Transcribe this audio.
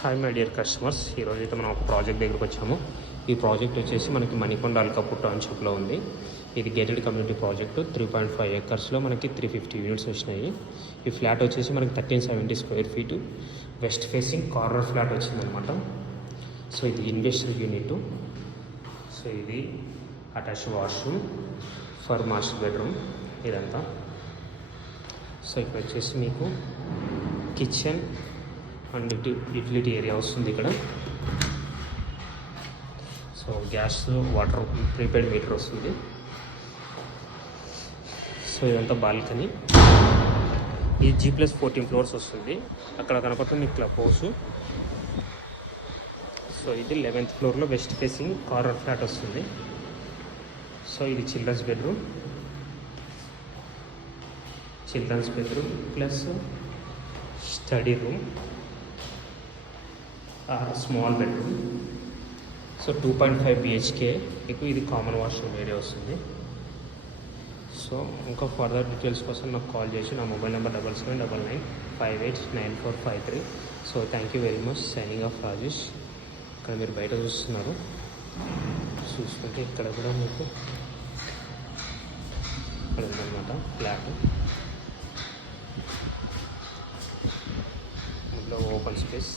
Hi my dear customers, ఈరోజు అయితే మనం ఒక ప్రాజెక్ట్ దగ్గరికి వచ్చాము. ఈ ప్రాజెక్ట్ వచ్చేసి మనకి మణికొండ అల్కాపూర్ టౌన్షిప్లో ఉంది. ఇది గేటెడ్ కమ్యూనిటీ ప్రాజెక్టు 3.5 ఏకర్స్లో మనకి 350 యూనిట్స్ వచ్చినాయి. ఈ ఫ్లాట్ వచ్చేసి మనకి 1370 square feet west facing corner flat వచ్చిందనమాట. సో ఇది ఇన్వెస్టర్ యూనిట్. సో ఇది attach washroom for master bedroom ఇదంతా. సో ఇక్కడ వచ్చేసి మీకు కిచెన్ అండ్ యూటిలిటీ ఏరియా వస్తుంది ఇక్కడ. So gas, water, prepaid meter వస్తుంది. సో ఇదంతా బాల్కనీ. ఈ G+14 ఫ్లోర్స్ వస్తుంది. అక్కడ కనపడుతుంది మీకు క్లబ్ హౌస్. సో ఇది 11th ఫ్లోర్లో వెస్ట్ ఫేసింగ్ కార్నర్ ఫ్లాట్ వస్తుంది. సో ఇది children's bedroom plus study room, small bedroom. So 2.5 BHK. మీకు ఇది కామన్ వాష్రూమ్ ఏరియా వస్తుంది. సో ఇంకా ఫర్దర్ డీటెయిల్స్ కోసం నాకు కాల్ చేసి నా mobile number 7799589453. So thank you very much. Signing off Rajesh. ఇక్కడ మీరు బయట చూసుకుంటే ఇక్కడ కూడా మీకు ఇక్కడ ఉందన్నమాట ఫ్లాట్. ఇందులో ఓపెన్ స్పేస్.